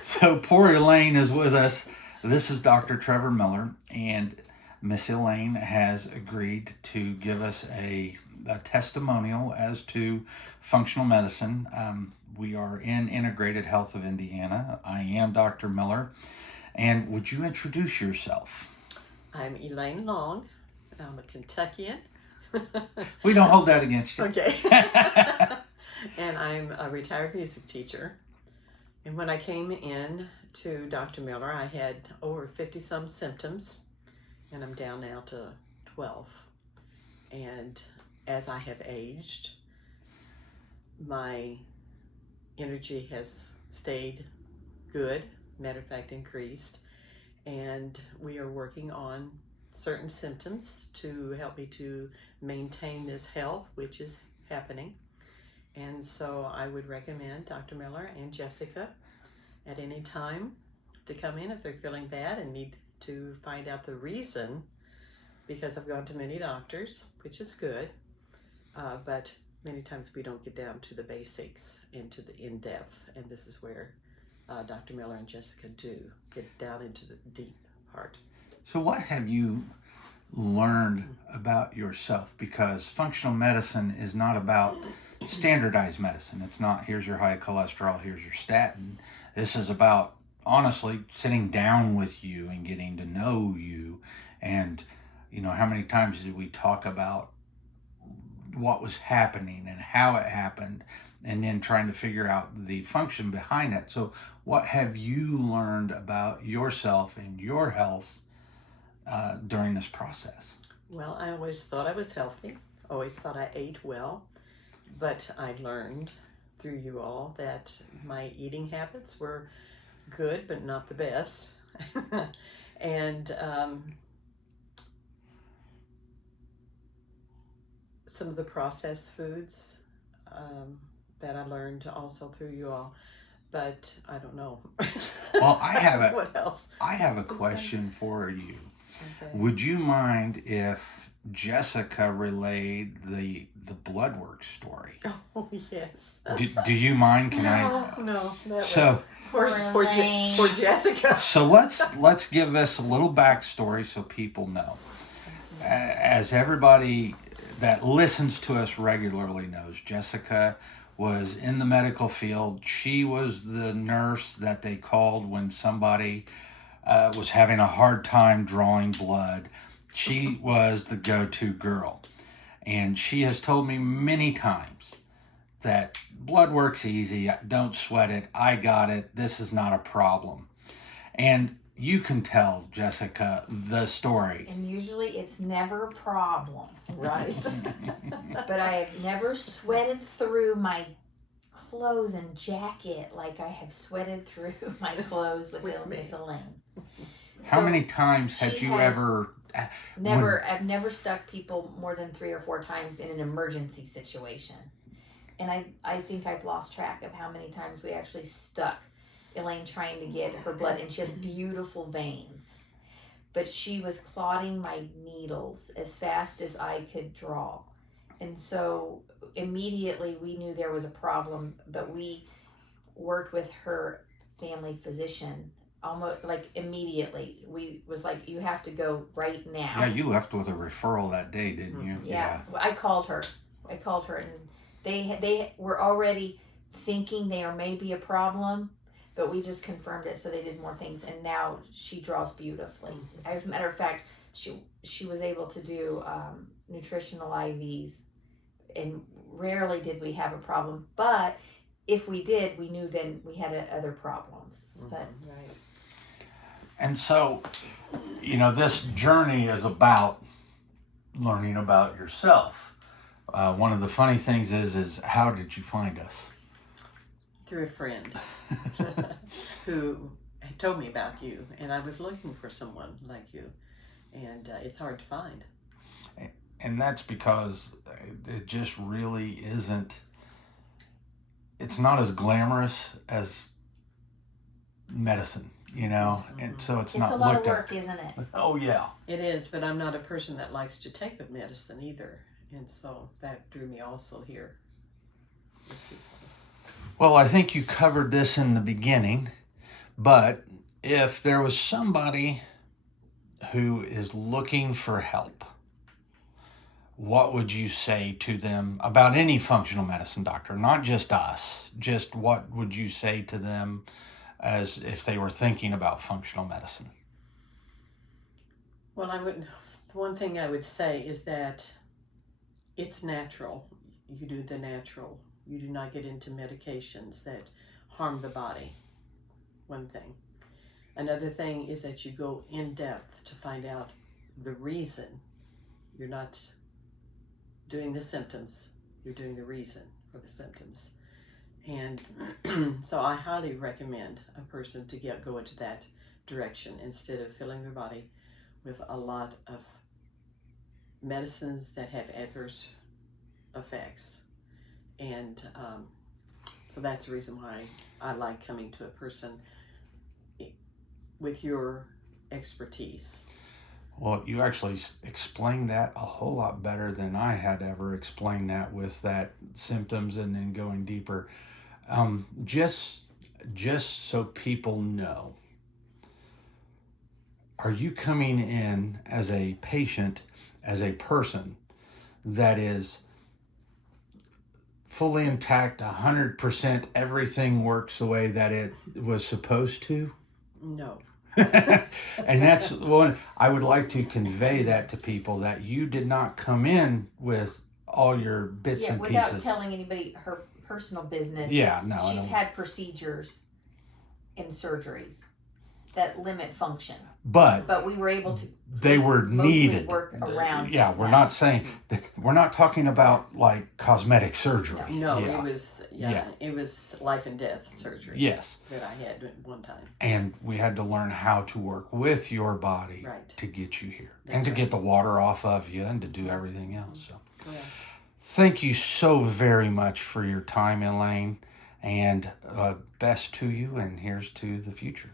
So poor Elaine is with us. This is Dr. Trevor Miller, and Miss Elaine has agreed to give us a testimonial as to functional medicine. We are in Integrated Health of Indiana. I am Dr. Miller. And would you introduce yourself? I'm Elaine Long. I'm a Kentuckian. We don't hold that against you. Okay. And I'm a retired music teacher. And when I came in to Dr. Miller, I had over 50-some symptoms, and I'm down now to 12. And as I have aged, my energy has stayed good, matter of fact, increased. And we are working on certain symptoms to help me to maintain this health, which is happening. And so I would recommend Dr. Miller and Jessica at any time to come in if they're feeling bad and need to find out the reason, because I've gone to many doctors, which is good, but many times we don't get down to the basics, into the in-depth, and this is where Dr. Miller and Jessica do get down into the deep part. So what have you learned about yourself? Because functional medicine is not about standardized medicine. It's not, here's your high cholesterol, here's your statin. This is about, honestly, sitting down with you and getting to know you. And, you know, how many times did we talk about what was happening and how it happened, and then trying to figure out the function behind it. So what have you learned about yourself and your health during this process? Well, I always thought I was healthy, always thought I ate well, but I learned through you all that my eating habits were good, but not the best. And some of the processed foods that I learned also through you all, but I don't know. Well, I have what else? I have a question for you. Okay. Would you mind if Jessica relayed the blood work story? Oh, yes. Do you mind? Can No. That So was for Jessica. So let's give this a little backstory so people know. As everybody that listens to us regularly knows, Jessica was in the medical field. She was the nurse that they called when somebody was having a hard time drawing blood. She was the go-to girl. And she has told me many times that blood work's easy, don't sweat it, I got it, this is not a problem. And you can tell, Jessica, the story. And usually it's never a problem. Right. But I have never sweated through my clothes and jacket like I have sweated through my clothes with Miss Elaine. How many times have you ever... I've never stuck people more than 3 or 4 times in an emergency situation. And I think I've lost track of how many times we actually stuck Elaine trying to get her blood, and she has beautiful veins. But she was clotting my needles as fast as I could draw. And so immediately we knew there was a problem, but we worked with her family physician almost like immediately. We was like, you have to go right now. Yeah, you left with a referral that day, didn't you? Yeah. I called her and they were already thinking there may be a problem, but we just confirmed it, so they did more things, and now she draws beautifully. As a matter of fact, she was able to do nutritional IVs, and rarely did we have a problem, but if we did, we knew then we had other problems. But Right. And so, you know, this journey is about learning about yourself. One of the funny things is how did you find us? Through a friend who told me about you, and I was looking for someone like you, and it's hard to find. And that's because it just really isn't, it's not as glamorous as medicine, you know, and so it's not a lot of looked work, at. isn't it? Oh yeah. It is, but I'm not a person that likes to take the medicine either, and so that drew me also here. Well, I think you covered this in the beginning, but if there was somebody who is looking for help, what would you say to them about any functional medicine doctor, not just us? Just what would you say to them as if they were thinking about functional medicine? Well, the one thing I would say is that it's natural. You do the natural. You do not get into medications that harm the body. One thing. Another thing is that you go in depth to find out the reason. You're not doing the symptoms, you're doing the reason for the symptoms. And so I highly recommend a person to go into that direction instead of filling their body with a lot of medicines that have adverse effects. And so that's the reason why I like coming to a person with your expertise. Well, you actually explained that a whole lot better than I had ever explained that with that symptoms and then going deeper. Just so people know, are you coming in as a patient, as a person that is fully intact, 100%, everything works the way that it was supposed to? No. And that's one I would like to convey that to people, that you did not come in with all your bits and without pieces. telling anybody her personal business. Yeah, no. She's had procedures and surgeries that limit function. But we were able to. They were needed. Work around. Yeah, we're not saying that, we're not talking about like cosmetic surgery. No, yeah. It was life and death surgery. Yes. That I had at one time. And we had to learn how to work with your body to get you here. And to get the water off of you and to do everything else. So thank you so very much for your time, Elaine, and best to you, and here's to the future.